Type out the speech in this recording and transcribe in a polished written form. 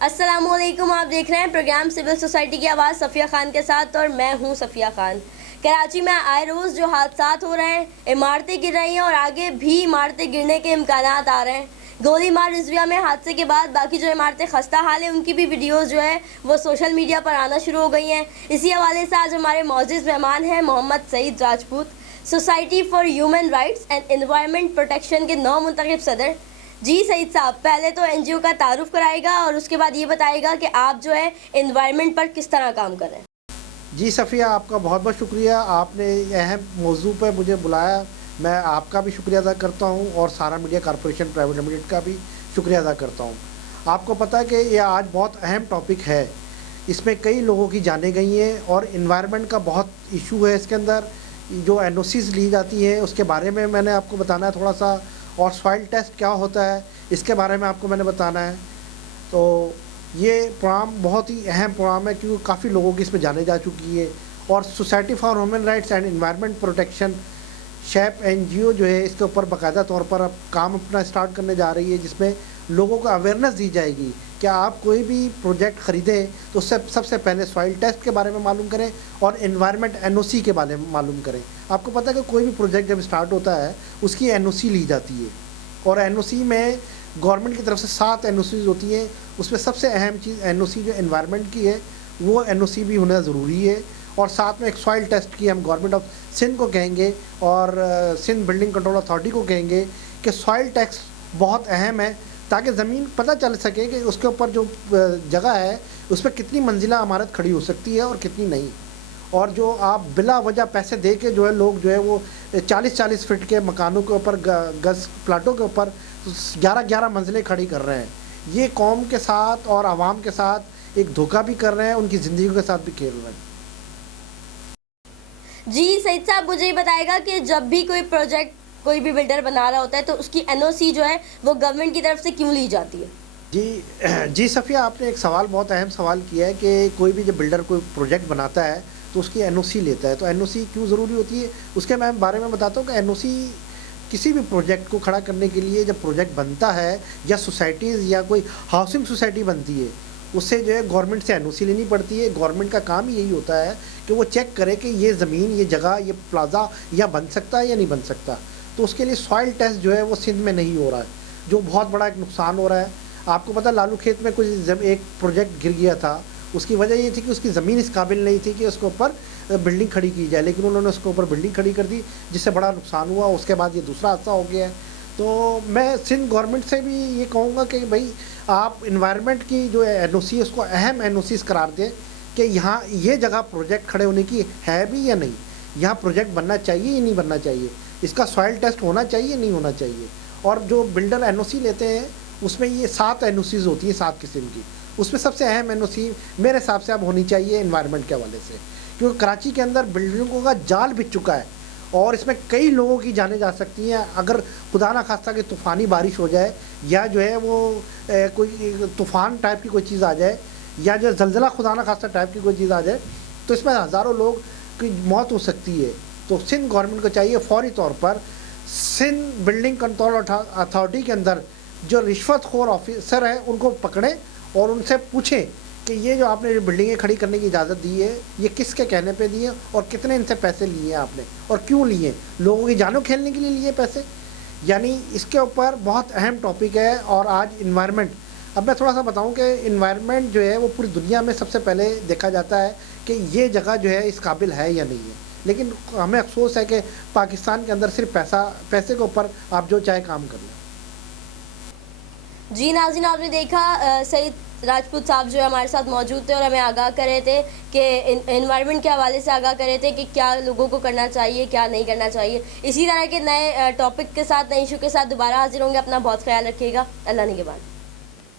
अस्सलाम वालेकुम। आप देख रहे हैं प्रोग्राम सिविल सोसाइटी की आवाज़ सफ़िया खान के साथ और मैं हूं सफ़िया खान। कराची में आए रोज़ जो हादसात हो रहे हैं, इमारतें गिर रही हैं और आगे भी इमारतें गिरने के इम्कानात आ रहे हैं। गोली मार रिजविया में हादसे के बाद बाकी जो इमारतें खस्ता हाल है उनकी भी वीडियोस जो है वो सोशल मीडिया पर आना शुरू हो गई हैं। इसी हवाले से आज हमारे मौजूद मेहमान हैं Mohammad Saeed Rajput, society for human rights and environment protection के नौ मुंतखब सदर। जी सईद साहब, पहले तो एनजीओ का तारुफ कराएगा और उसके बाद ये बताएगा कि आप जो है एनवायरनमेंट पर किस तरह काम कर रहे हैं। जी सफ़िया, आपका बहुत बहुत शुक्रिया, आपने अहम मौजू पर मुझे बुलाया। मैं आपका भी शुक्रिया अदा करता हूँ और सारा मीडिया कॉरपोरेशन प्राइवेट लिमिटेड का भी शुक्रिया अदा करता हूँ। आपको पता है कि ये आज बहुत अहम टॉपिक है, इसमें कई लोगों की जानें गई हैं और इन्वायरमेंट का बहुत इशू है। इसके अंदर जो एनओसीज़ ली जाती हैं उसके बारे में मैंने आपको बताना है थोड़ा सा, और सॉइल टेस्ट क्या होता है इसके बारे में आपको मैंने बताना है। तो ये प्रोग्राम बहुत ही अहम प्रोग्राम है क्योंकि काफ़ी लोगों की इसमें जाने जा चुकी है। और society for human rights and environment protection shape NGO जो है इसके ऊपर बाकायदा तौर पर अब काम अपना स्टार्ट करने जा रही है, जिसमें लोगों को अवेयरनेस दी जाएगी कि आप कोई भी प्रोजेक्ट ख़रीदें तो उससे सबसे पहले सॉइल टेस्ट के बारे में मालूम करें और एनवायरनमेंट एनओसी के बारे में मालूम करें। आपको पता है कि कोई भी प्रोजेक्ट जब स्टार्ट होता है उसकी एनओसी ली जाती है और एनओसी में गवर्नमेंट की तरफ से 7 एनओसीज होती हैं। उसमें सबसे अहम चीज़ एनओसी जो एनवायरनमेंट की है वो एनओसी भी होना ज़रूरी है। और साथ में एक सॉइल टेस्ट की हम गवर्नमेंट ऑफ सिंध को कहेंगे और सिंध बिल्डिंग कंट्रोल अथॉरिटी को कहेंगे कि सॉइल टेस्ट बहुत अहम है ताकि ज़मीन पता चल सके कि उसके ऊपर जो जगह है उस पर कितनी मंजिला इमारत खड़ी हो सकती है और कितनी नहीं। और जो आप बिला वजह पैसे दे के जो है लोग जो है वो 40-40 फीट के मकानों के ऊपर गज प्लाटों के ऊपर 11-11 मंजिलें खड़ी कर रहे हैं, ये कौम के साथ और आवाम के साथ एक धोखा भी कर रहे हैं, उनकी ज़िंदगी के साथ भी खेल रहे हैं। जी सईद साहब, मुझे ये बताएगा कि जब भी कोई प्रोजेक्ट कोई भी बिल्डर बना रहा होता है तो उसकी एनओसी जो है वो गवर्नमेंट की तरफ से क्यों ली जाती है? जी सफ़िया, आपने एक सवाल बहुत अहम सवाल किया है कि कोई भी जब बिल्डर कोई प्रोजेक्ट बनाता है तो उसकी एनओसी लेता है, तो एनओसी क्यों ज़रूरी होती है उसके मैं बारे में बताता हूँ कि एनओसी किसी भी प्रोजेक्ट को खड़ा करने के लिए जब प्रोजेक्ट बनता है या सोसाइटीज़ या कोई हाउसिंग सोसाइटी बनती है उससे जो है गवर्नमेंट से एनओसी लेनी पड़ती है। गवर्नमेंट का काम ही यही होता है कि वो चेक करे कि ये ज़मीन, ये जगह, ये प्लाजा या बन सकता है या नहीं बन सकता। तो उसके लिए सॉइल टेस्ट जो है वो सिंध में नहीं हो रहा है, जो बहुत बड़ा एक नुकसान हो रहा है। आपको पता लालू खेत में कुछ एक प्रोजेक्ट गिर गया था, उसकी वजह ये थी कि उसकी ज़मीन इस काबिल नहीं थी कि उसके ऊपर बिल्डिंग खड़ी की जाए, लेकिन उन्होंने उसके ऊपर बिल्डिंग खड़ी कर दी जिससे बड़ा नुकसान हुआ। उसके बाद ये दूसरा हादसा हो गया है। तो मैं सिंध गवर्नमेंट से भी ये कहूँगा कि भाई आप इन्वायरमेंट की जो एनओसी है उसको अहम एनओसीज़ करार दें कि यहाँ ये जगह प्रोजेक्ट खड़े होने की है भी या नहीं, यहाँ प्रोजेक्ट बनना चाहिए या नहीं बनना चाहिए, इसका सॉइल टेस्ट होना चाहिए नहीं होना चाहिए। और जो बिल्डर एनओसी लेते हैं उसमें ये 7 एनओसीज़ होती हैं, 7 किस्म की। उसमें सबसे अहम एनओसी मेरे हिसाब से अब होनी चाहिए एनवायरनमेंट के हवाले से, क्योंकि कराची के अंदर बिल्डिंगों का जाल बिछ चुका है और इसमें कई लोगों की जानें जा सकती हैं। अगर खुदा ना खास्ता कि तूफ़ानी बारिश हो जाए या जो है वो कोई तूफ़ान टाइप की कोई चीज़ आ जाए या जो ज़लज़ला खुदा ना खास्ता टाइप की कोई चीज़ आ जाए तो इसमें हज़ारों लोग की मौत हो सकती है। तो सिंध गवर्नमेंट को चाहिए फौरी तौर पर सिंध बिल्डिंग कंट्रोल अथॉरिटी के अंदर जो रिश्वतखोर ऑफिसर हैं उनको पकड़ें और उनसे पूछें कि ये जो आपने बिल्डिंगें खड़ी करने की इजाज़त दी है ये किसके कहने पे दी है और कितने इनसे पैसे लिए हैं आपने और क्यों लिए, लोगों की जानों खेलने के लिए लिए पैसे। यानी इसके ऊपर बहुत अहम टॉपिक है। और आज इन्वायरमेंट, अब मैं थोड़ा सा बताऊं कि इन्वायरमेंट जो है वो पूरी दुनिया में सबसे पहले देखा जाता है कि ये जगह जो है इस काबिल है या नहीं है, लेकिन हमें अफसोस है कि पाकिस्तान के अंदर सिर्फ पैसे के ऊपर आप जो चाहे काम कर लें। जी नाज़रीन, आपने देखा सईद राजपूत साहब जो है हमारे साथ मौजूद थे और हमें आगाह कर रहे थे कि एनवायरनमेंट के हवाले से आगाह कर रहे थे कि क्या लोगों को करना चाहिए क्या नहीं करना चाहिए। इसी तरह के नए टॉपिक के साथ, नए इशू के साथ दोबारा हाजिर होंगे। अपना बहुत ख्याल रखिएगा। अल्लाह निगहबान।